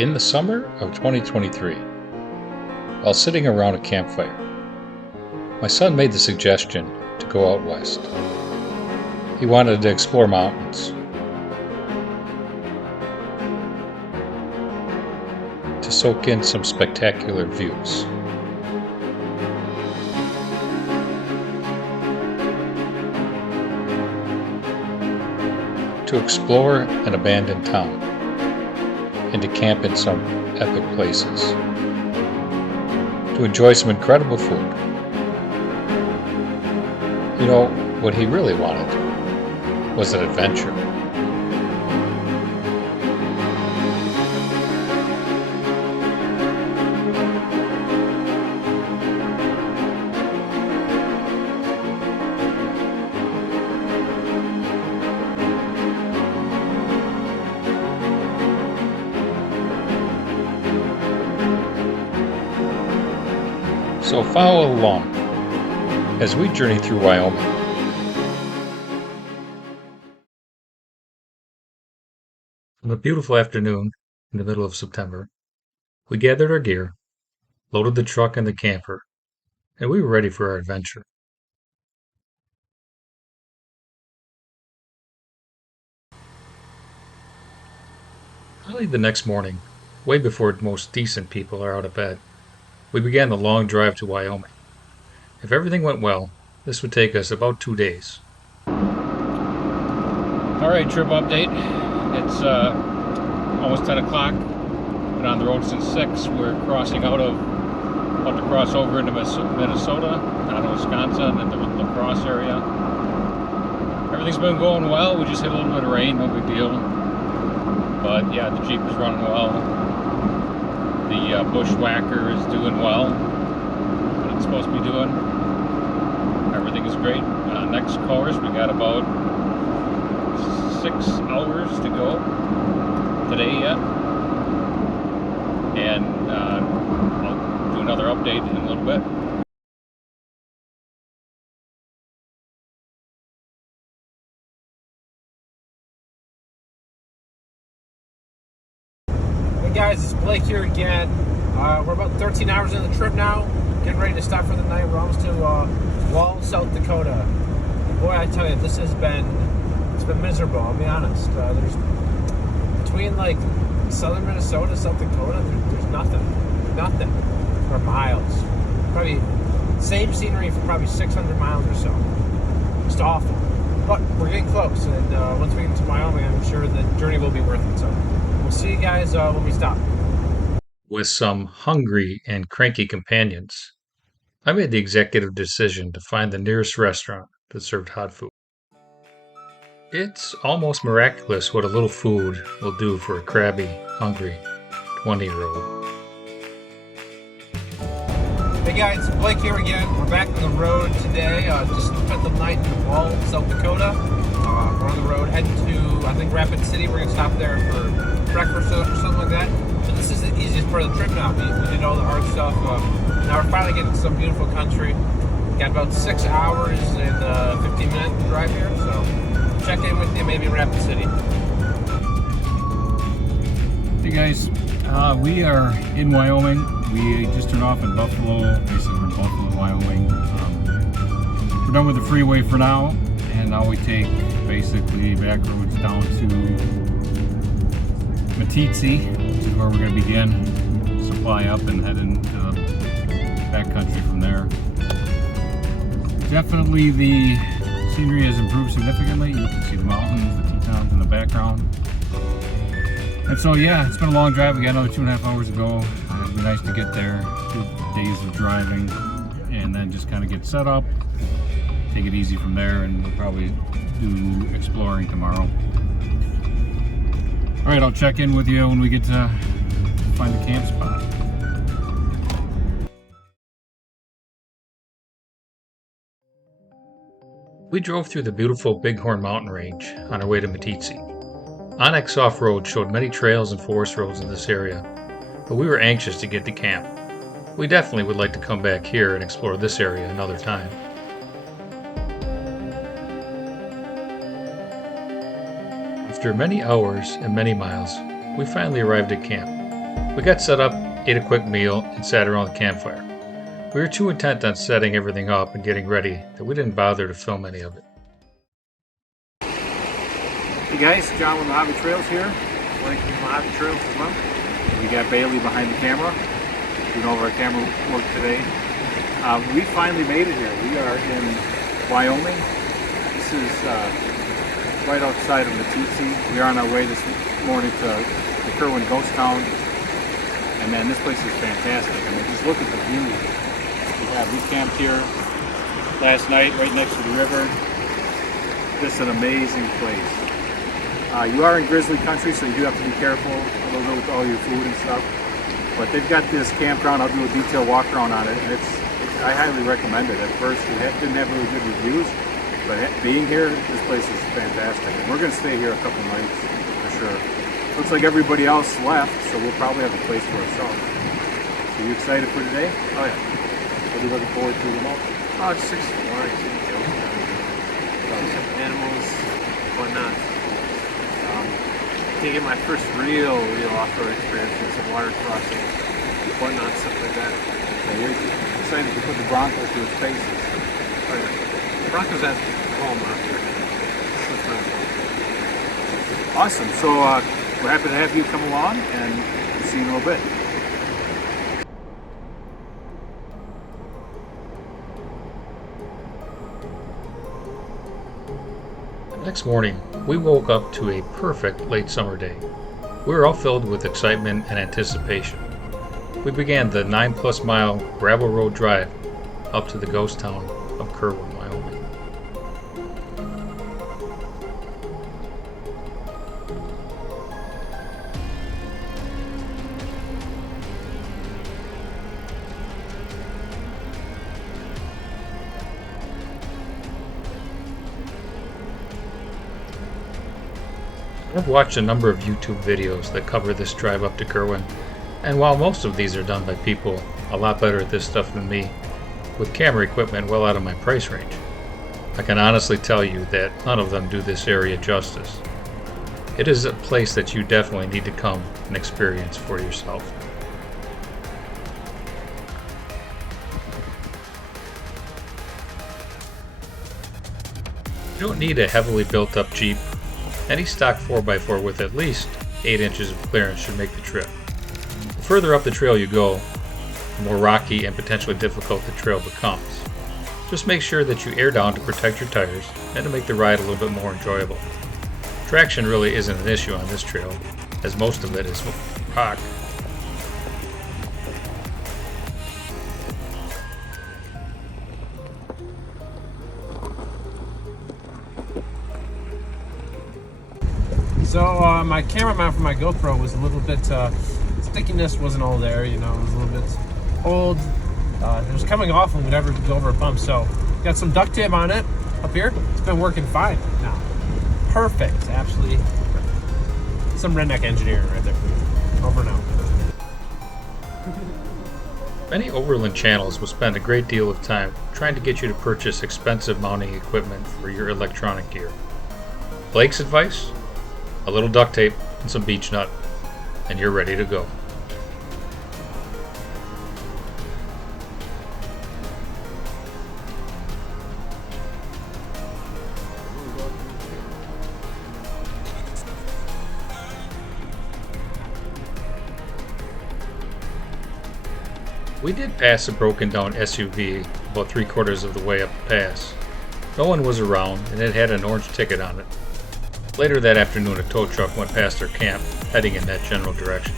In the summer of 2023, while sitting around a campfire, my son made the suggestion to go out west. He wanted to explore mountains, to soak in some spectacular views. To explore an abandoned town, and to camp in some epic places. To enjoy some incredible food. You know, what he really wanted was an adventure. So follow along as we journey through Wyoming. On a beautiful afternoon in the middle of September, we gathered our gear, loaded the truck and the camper, and we were ready for our adventure. Early the next morning, way before most decent people are out of bed, we began the long drive to Wyoming. If everything went well, this would take us about 2 days. Alright, trip update. It's almost 10 o'clock. Been on the road since 6. We're crossing about to cross over into Minnesota, down to Wisconsin, and the La Crosse area. Everything's been going well. We just hit a little bit of rain, no big deal. But yeah, the Jeep is running well. The bushwhacker is doing well, what it's supposed to be doing. Everything is great. Next course, we got about 6 hours to go today yet. And I'll do another update in a little bit. Hey guys, it's Blake here again. We're about 13 hours into the trip now. Getting ready to stop for the night. We're almost to Wall, South Dakota. And boy, I tell you, it's been miserable. I'll be honest. There's between like southern Minnesota, South Dakota. There's nothing for miles. Probably same scenery for probably 600 miles or so. Just awful. But we're getting close, and once we get to Wyoming, I'm sure the journey will be worth it. So we'll see you guys when we stop. With some hungry and cranky companions, I made the executive decision to find the nearest restaurant that served hot food. It's almost miraculous what a little food will do for a crabby, hungry 20-year-old. Hey guys, Blake here again. We're back on the road today. Just spent the night in Wall, South Dakota. We're on the road heading to, I think, Rapid City. We're going to stop there for breakfast or something like that. So this is the easiest part of the trip now. We did all the hard stuff. Now we're finally getting to some beautiful country. Got about 6 hours and 15-minute drive here. So check in with you maybe in Rapid City. Hey guys, we are in Wyoming. We just turned off in Buffalo. Basically, we're in Buffalo, Wyoming. We're done with the freeway for now, and now we take basically back roads down to Meeteetse, which is where we're going to begin. Supply up and head into backcountry from there. Definitely the scenery has improved significantly. You can see the mountains, the Tetons in the background. And so yeah, it's been a long drive. We got another 2.5 hours to go. It'd be nice to get there, 2 days of driving, and then just kind of get set up, take it easy from there, and we'll probably do exploring tomorrow. All right, I'll check in with you when we get to find the camp spot. We drove through the beautiful Bighorn Mountain Range on our way to Meeteetse. Onyx Off-Road showed many trails and forest roads in this area, but we were anxious to get to camp. We definitely would like to come back here and explore this area another time. After many hours and many miles, we finally arrived at camp. We got set up, ate a quick meal, and sat around the campfire. We were too intent on setting everything up and getting ready that we didn't bother to film any of it. Hey guys, John with Mojave Trails here. Like Mojave Trails as well. We got Bailey behind the camera, doing all of our camera work today. We finally made it here. We are in Wyoming. This is right outside of Meeteetse. We are on our way this morning to the Kerwin ghost town. And man, this place is fantastic. I mean, just look at the view. We camped here last night right next to the river. Just an amazing place. You are in grizzly country, so you do have to be careful a little bit with all your food and stuff. But they've got this campground. I'll do a detailed walk around on it, and I highly recommend it. At first, it didn't have really good reviews, but being here, this place is fantastic. And we're going to stay here a couple nights for sure. Looks like everybody else left, so we'll probably have a place for ourselves. So you excited for today? Oh yeah. What are you looking forward to the most? Oh, just exploring, some animals, whatnot. Taking my first real off-road experience with some water crossing, whatnot, stuff like that. So you're excited to put the Bronco through its paces. Oh, yeah. The Bronco's at home after. Awesome. So we're happy to have you come along, and we'll see you in a little bit. Next morning, we woke up to a perfect late summer day. We were all filled with excitement and anticipation. We began the 9+ mile gravel road drive up to the ghost town of Kerwin, Wyoming. I've watched a number of YouTube videos that cover this drive up to Kerwin, and while most of these are done by people a lot better at this stuff than me, with camera equipment well out of my price range, I can honestly tell you that none of them do this area justice. It is a place that you definitely need to come and experience for yourself. You don't need a heavily built up Jeep. Any stock 4x4 with at least 8 inches of clearance should make the trip. The further up the trail you go, the more rocky and potentially difficult the trail becomes. Just make sure that you air down to protect your tires and to make the ride a little bit more enjoyable. Traction really isn't an issue on this trail, as most of it is rock. So my camera mount for my GoPro was a little bit, stickiness wasn't all there, you know, it was a little bit old. It was coming off when we'd ever go over a bump, so got some duct tape on it up here. It's been working fine now. Perfect, absolutely perfect. Some redneck engineering right there for you. Over now. Many Overland channels will spend a great deal of time trying to get you to purchase expensive mounting equipment for your electronic gear. Blake's advice? A little duct tape and some beech nut, and you're ready to go. We did pass a broken down SUV about 3/4 of the way up the pass. No one was around, and it had an orange ticket on it. Later that afternoon, a tow truck went past our camp, heading in that general direction.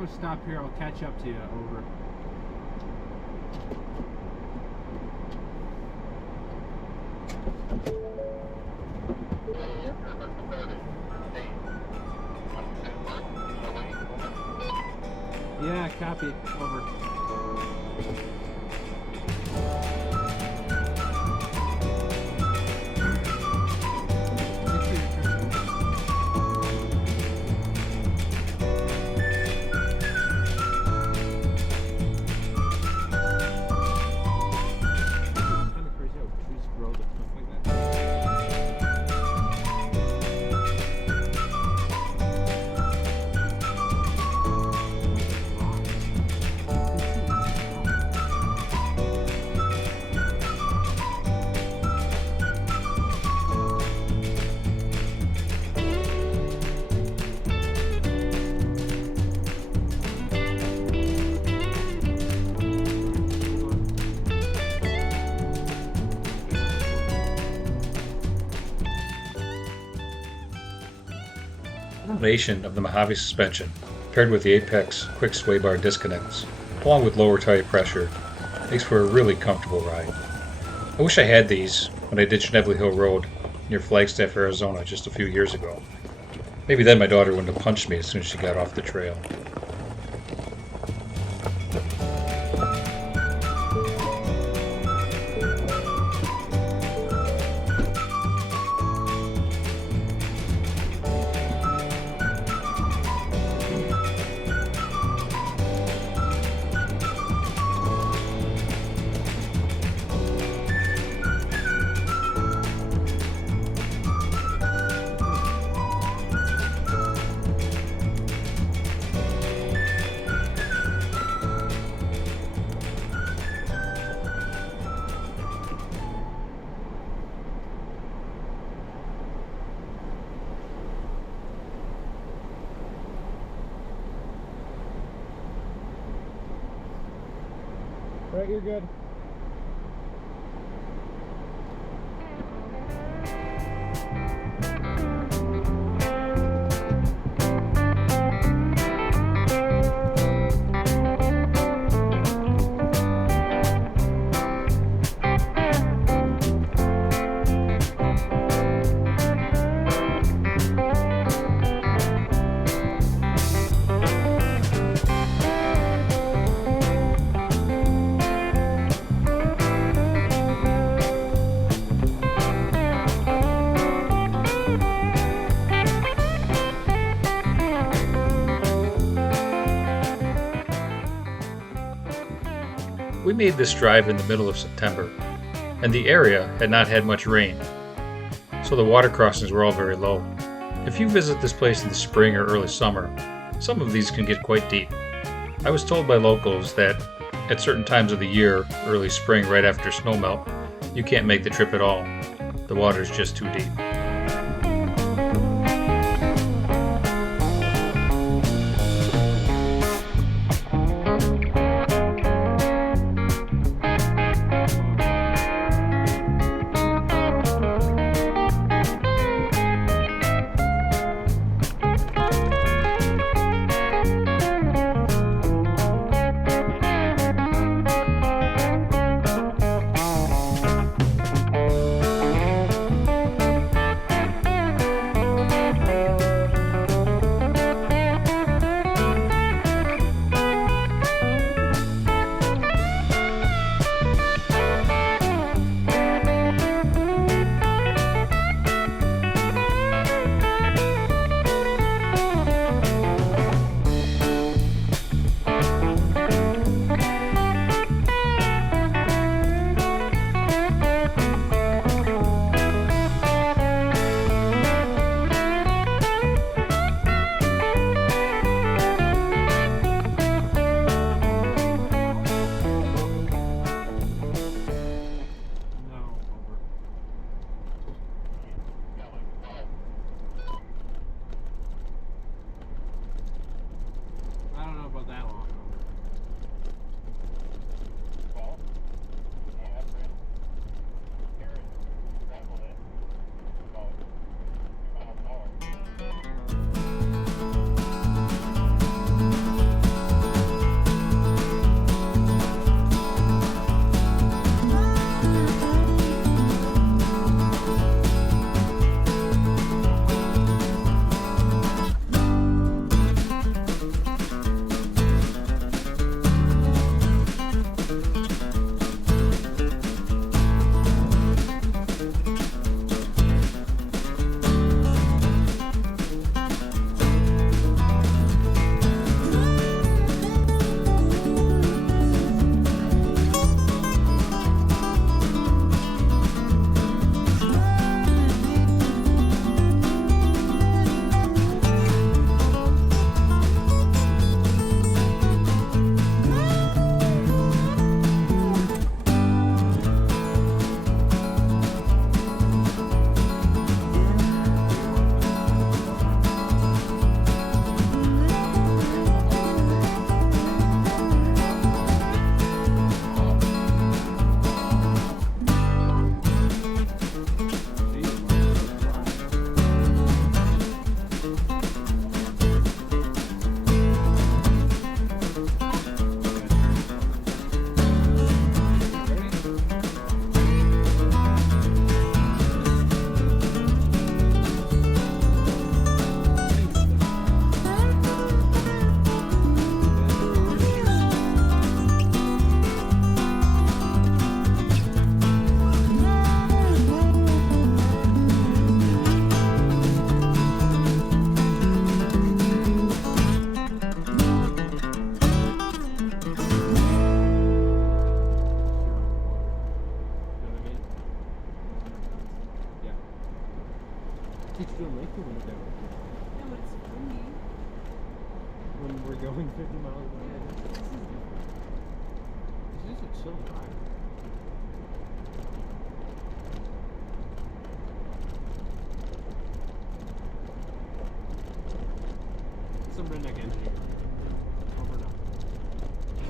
I'm gonna stop here. I'll catch up to you. Over. Yeah, copy. Over. Combination of the Mojave suspension, paired with the Apex quick sway bar disconnects, along with lower tire pressure, makes for a really comfortable ride. I wish I had these when I did Schnebly Hill Road near Flagstaff, Arizona just a few years ago. Maybe then my daughter wouldn't have punched me as soon as she got off the trail. Right, you're good. We made this drive in the middle of September, and the area had not had much rain, so the water crossings were all very low. If you visit this place in the spring or early summer, some of these can get quite deep. I was told by locals that at certain times of the year, early spring right after snowmelt, you can't make the trip at all. The water's just too deep. You don't like the wind down No, but it's windy. when we're going 50 miles an hour. Yeah, this is different. This is a chill ride. Some redneck engineer. Over and out.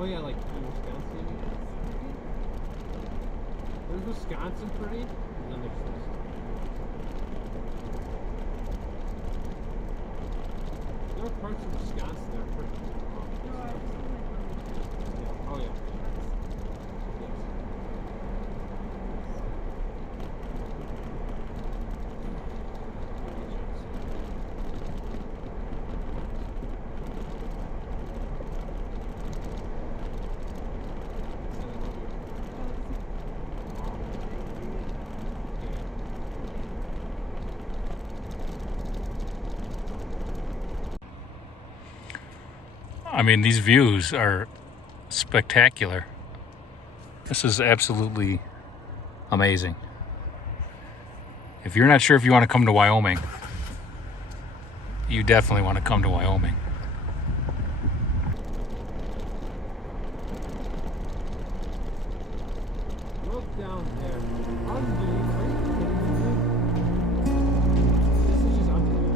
Oh yeah, like in Wisconsin. There's Wisconsin pretty, and then there's this. There are parts of Wisconsin that are pretty. No, I've seen like Yeah. Oh yeah. Yes. I mean, these views are spectacular. This is absolutely amazing. If you're not sure if you want to come to Wyoming, you definitely want to come to Wyoming. Look down there. Unbelievable. This is just unbelievable.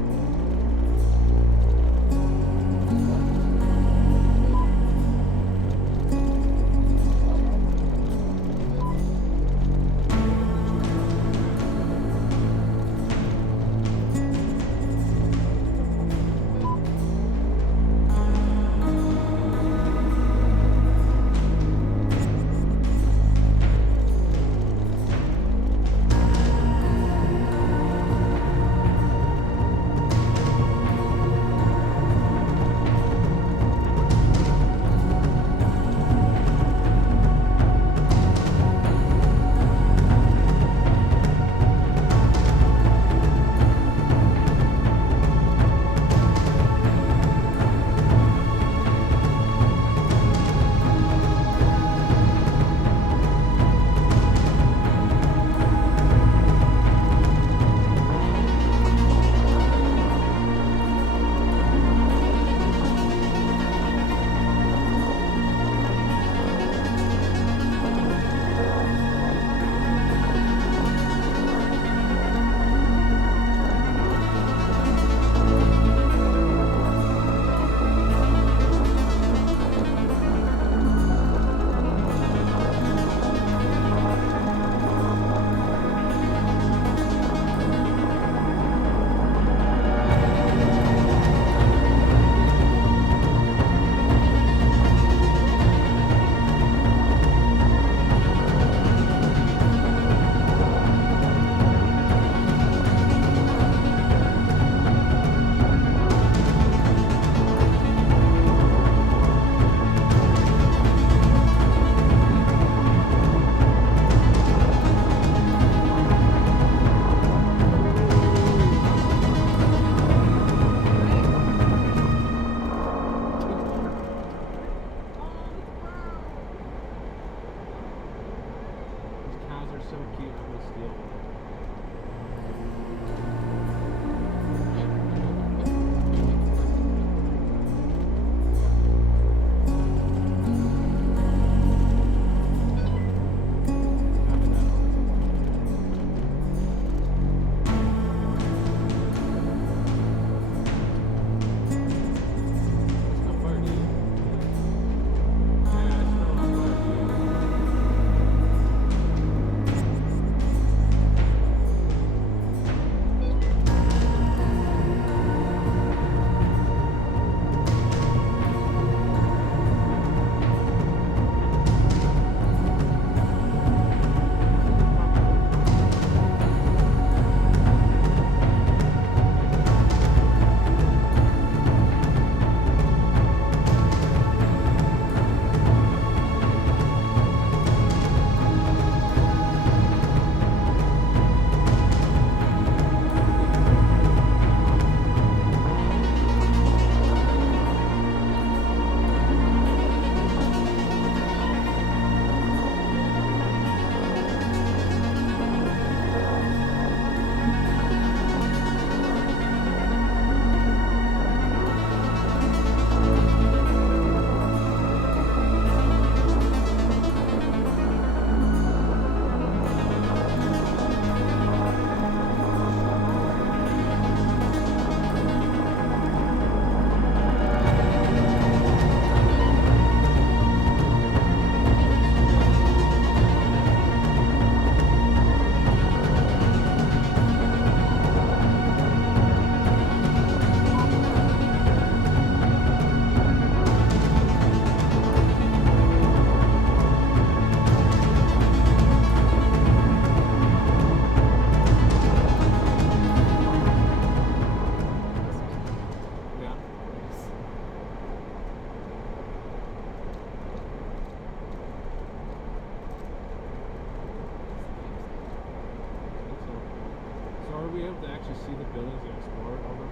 be able to actually see the buildings you explored over?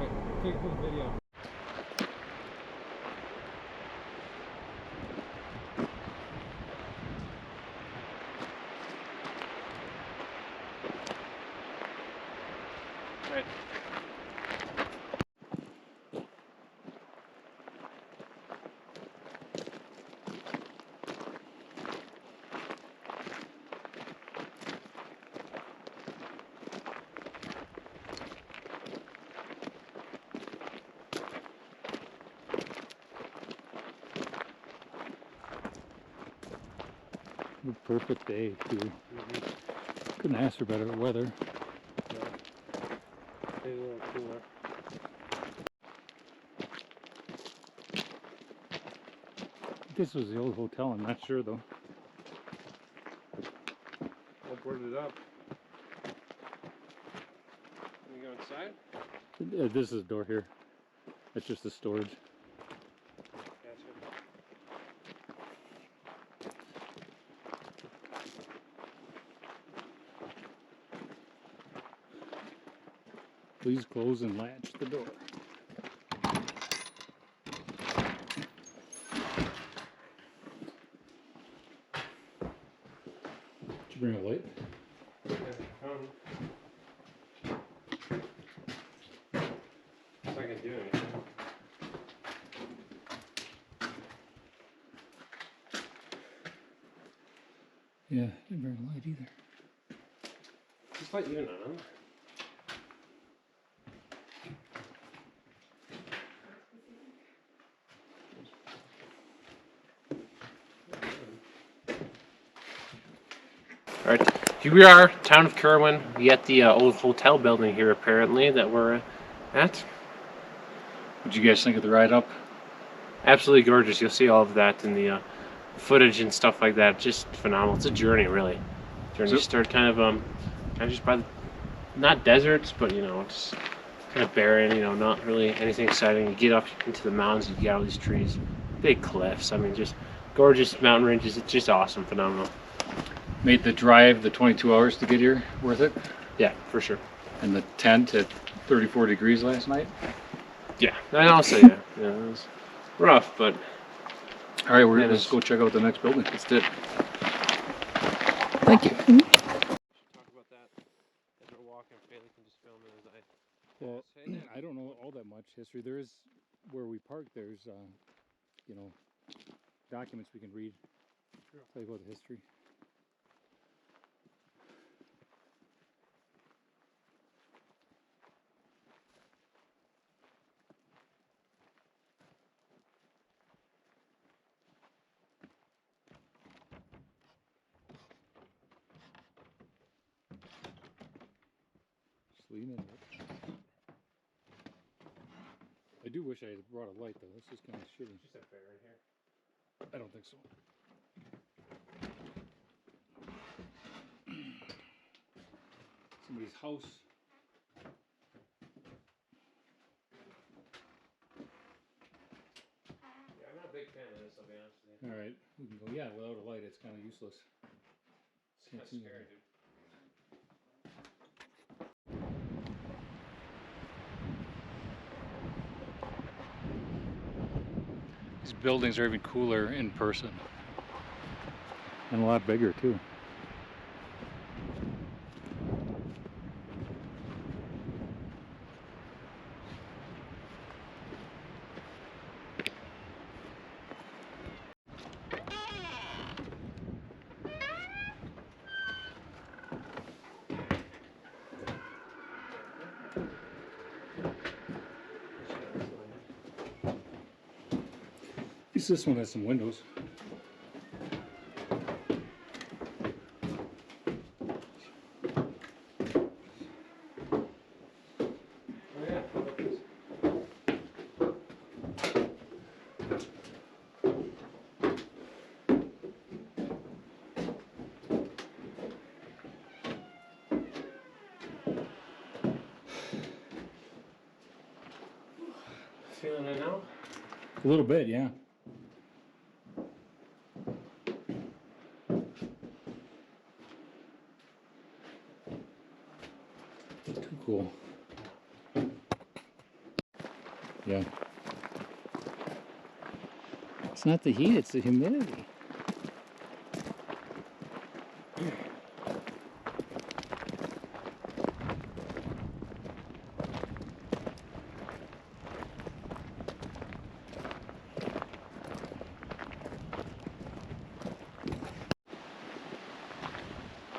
Right, take a quick video. Right. A perfect day too. Couldn't ask for better weather. Maybe a little cooler. This was the old hotel, I'm not sure though. I'll board it up. Can we go inside? This is the door here. It's just the storage. Gotcha. Please close and latch the door. Did you bring a light? If I can do anything. Yeah, didn't bring a light either. Just let you on. All right, here we are, town of Kerwin. We at the old hotel building here, apparently, that we're at. What'd you guys think of the ride up? Absolutely gorgeous. You'll see all of that in the footage and stuff like that. Just phenomenal. It's a journey, really. Journey start kind of just by the, not deserts, but you know, it's kind of barren. You know, not really anything exciting. You get up into the mountains, you get all these trees, big cliffs. I mean, just gorgeous mountain ranges. It's just awesome, phenomenal. Made the drive, the 22 hours to get here, worth it? Yeah, for sure. And the tent at 34 degrees last night? Yeah, I'll say yeah. Yeah, it was rough, but all right, let's go check out the next building. let's do it. Thank you. Talk about that as we're walking. Bailey can just film it as I. Well, I don't know all that much history. There is, where we park, there's, you know, documents we can read. Sure. Tell you about the history. Just lean in it. I do wish I had brought a light though. This is kind of shitty. Just a bear in here. I don't think so. Somebody's house. Yeah, I'm not a big fan of this, I'll be honest with you. All right, we can go. Yeah, without a light, it's kind of useless. It's kind of scary, dude. These buildings are even cooler in person. And a lot bigger too. At least this one has some windows. Feeling it now? A little bit, yeah. cool. Yeah. It's not the heat, it's the humidity.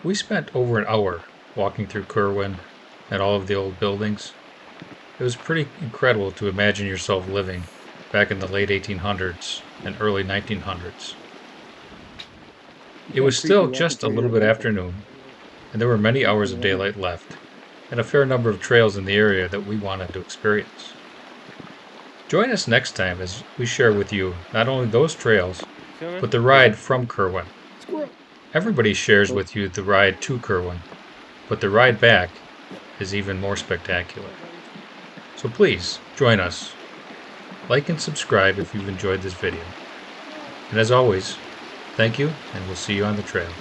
We spent over an hour walking through Kerwin and all of the old buildings. It was pretty incredible to imagine yourself living back in the late 1800s and early 1900s. It was still just a little bit afternoon, and there were many hours of daylight left, and a fair number of trails in the area that we wanted to experience. Join us next time as we share with you not only those trails, but the ride from Kerwin. Everybody shares with you the ride to Kerwin, but the ride back is even more spectacular. So please, join us. Like and subscribe if you've enjoyed this video. And as always, thank you, and we'll see you on the trail.